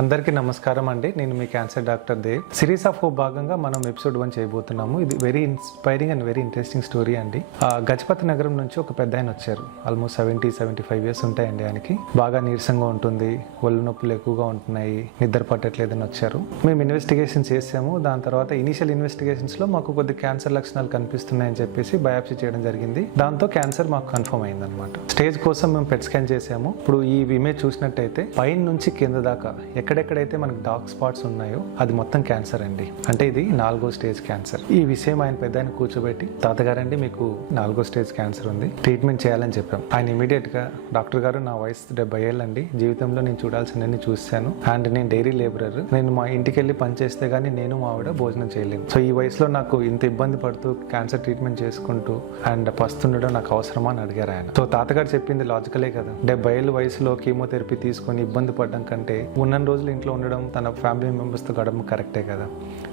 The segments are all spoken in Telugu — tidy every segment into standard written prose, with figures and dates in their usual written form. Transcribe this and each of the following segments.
అందరికీ నమస్కారం అండి. నేను మీ cancer doctor Dev. Series of hope భాగంగా మనం ఎపిసోడ్ 1 చేయబోతున్నాము. ఇది very inspiring and very interesting story అండి. గజపతి నగరం నుంచి ఒక పెద్ద ఆయన వచ్చారు. ఆల్మోస్ట్ 70-75 ఇయర్స్ ఉంటాయండి ఆయనకి. బాగా నీరసంగా ఉంటుంది, ఒళ్ళు నొప్పులు ఎక్కువగా ఉంటున్నాయి, నిద్ర పట్టట్లేదని వచ్చారు. మేము ఇన్వెస్టిగేషన్ చేసాము. దాని తర్వాత ఇనిషియల్ ఇన్వెస్టిగేషన్స్ లో మాకు కొద్ది క్యాన్సర్ లక్షణాలు కనిపిస్తున్నాయని చెప్పేసి బయాప్సీ చేయడం జరిగింది. దాంతో క్యాన్సర్ మాకు కన్ఫర్మ్ అయింది అనమాట. స్టేజ్ కోసం మేము పెట్ స్కాన్ చేసాము. ఇప్పుడు ఈ ఇమేజ్ చూసినట్టయితే పైన నుంచి కింద దాకా ఎక్కడెక్కడైతే మనకి డార్క్ స్పాట్స్ ఉన్నాయో అది మొత్తం క్యాన్సర్ అండి. అంటే ఇది 4వ స్టేజ్ క్యాన్సర్. ఈ విషయం ఆయన పెద్ద ఆయన కూర్చోబెట్టి, తాతగారండి మీకు 4వ స్టేజ్ క్యాన్సర్ ఉంది, ట్రీట్మెంట్ చేయాలని చెప్పాం. ఆయన ఇమీడియట్ గా, డాక్టర్ గారు నా వయసు 70 ఏళ్ళండి, జీవితంలో నేను చూడాల్సినన్ని చూశాను అండ్ నేను డైరీ లేబరర్, నేను మా ఇంటికి వెళ్ళి పని చేస్తే గానీ నేను మా ఆవిడ భోజనం చేయలేను. సో ఈ వయసులో నాకు ఇంత ఇబ్బంది పడుతూ క్యాన్సర్ ట్రీట్మెంట్ చేసుకుంటూ అండ్ పస్తుండడం నాకు అవసరమా అని అడిగారు ఆయన. సో తాతగారు చెప్పింది లాజికలే కదా. 70 ఏళ్ళ వయసులో కీమోథెరపీ తీసుకొని ఇబ్బంది పడడం కంటే ఉన్న రోజులు ఇంట్లో ఉండడం, తన ఫ్యామిలీ మెంబర్స్తో గడపడం కరెక్టే కదా.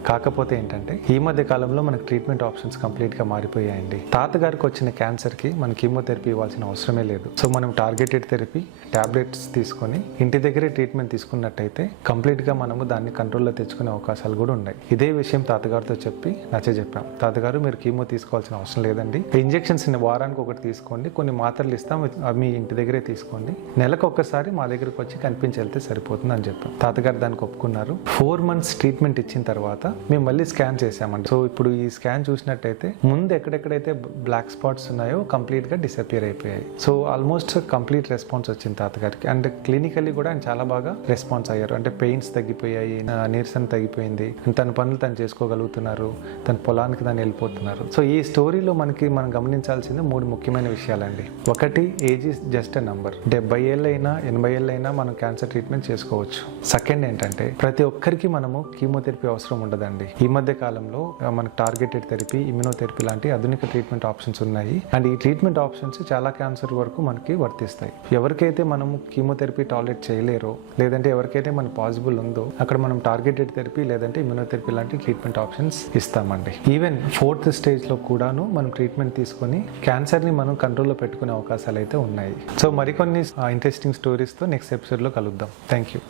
కాకపోతే ఏంటంటే ఈ మధ్య కాలంలో మనకు ట్రీట్మెంట్ ఆప్షన్స్ కంప్లీట్ గా మారిపోయాయండి. తాతగారికి వచ్చిన క్యాన్సర్ కి మన కీమోథెరపీ ఇవ్వాల్సిన అవసరమే లేదు. సో మనం టార్గెటెడ్ థెరపీ, టాబ్లెట్స్ తీసుకొని ఇంటి దగ్గరే ట్రీట్మెంట్ తీసుకున్నట్టయితే కంప్లీట్ గా మనము దాన్ని కంట్రోల్లో తెచ్చుకునే అవకాశాలు కూడా ఉన్నాయి. ఇదే విషయం తాతగారితో చెప్పి చెప్పాం. తాతగారు మీరు కీమో తీసుకోవాల్సిన అవసరం లేదండి, ఇంజెక్షన్స్ వారానికి ఒకటి తీసుకోండి, కొన్ని మాత్రలు ఇస్తాం, మీ ఇంటి దగ్గరే తీసుకోండి, నెలకు ఒక్కసారి మా దగ్గరకు వచ్చి కనిపించి వెళ్తే సరిపోతుంది అని చెప్పాం. తాతగారు దానికి ఒప్పుకున్నారు. 4 months ట్రీట్మెంట్ ఇచ్చిన తర్వాత మేము మళ్ళీ స్కాన్ చేసామండి. సో ఇప్పుడు ఈ స్కాన్ చూసినట్టయితే ముందు ఎక్కడెక్కడైతే బ్లాక్ స్పాట్స్ ఉన్నాయో కంప్లీట్ గా డిసపియర్ అయిపోయాయి. సో ఆల్మోస్ట్ కంప్లీట్ రెస్పాన్స్ వచ్చింది తాతగారికి. అండ్ క్లినికల్లీ కూడా ఆయన చాలా బాగా రెస్పాన్స్ అయ్యారు. అంటే పెయిన్స్ తగ్గిపోయాయి, నీరసం తగ్గిపోయింది, తన పనులు తను చేసుకోగలుగుతున్నారు, తన పొలానికి తను వెళ్ళిపోతున్నారు. సో ఈ స్టోరీలో మనం గమనించాల్సింది 3 ముఖ్యమైన విషయాలండి. ఒకటి, age is just a number. 70 ఏళ్ళైనా 80 ఏళ్ళైనా మనం క్యాన్సర్ ట్రీట్మెంట్ చేసుకోవచ్చు. సెకండ్ ఏంటంటే ప్రతి ఒక్కరికి మనము కీమోథెరపీ అవసరం ఉండదండి. ఈ మధ్య కాలంలో మనకు టార్గెటెడ్ థెరపీ, ఇమ్యూనోథెరపీ లాంటి ఆధునిక ట్రీట్మెంట్ ఆప్షన్స్ ఉన్నాయి. అండ్ ఈ ట్రీట్మెంట్ ఆప్షన్స్ చాలా క్యాన్సర్ వరకు మనకి వర్తిస్తాయి. ఎవరికైతే మనము కీమోథెరపీ టాలరేట్ చేయలేరో, లేదంటే ఎవరికైతే మనకు పాసిబుల్ ఉందో అక్కడ మనం టార్గెటెడ్ థెరపీ లేదంటే ఇమ్యూనోథెరపీ లాంటి ట్రీట్మెంట్ ఆప్షన్స్ ఇస్తామండి. ఈవెన్ 4th స్టేజ్ లో కూడాను మనం ట్రీట్మెంట్ తీసుకొని క్యాన్సర్ ని మనం కంట్రోల్లో పెట్టుకునే అవకాశాలు అయితే ఉన్నాయి. సో మరికొన్ని ఇంట్రెస్టింగ్ స్టోరీస్ తో నెక్స్ట్ ఎపిసోడ్ లో కలుద్దాం. Thank you.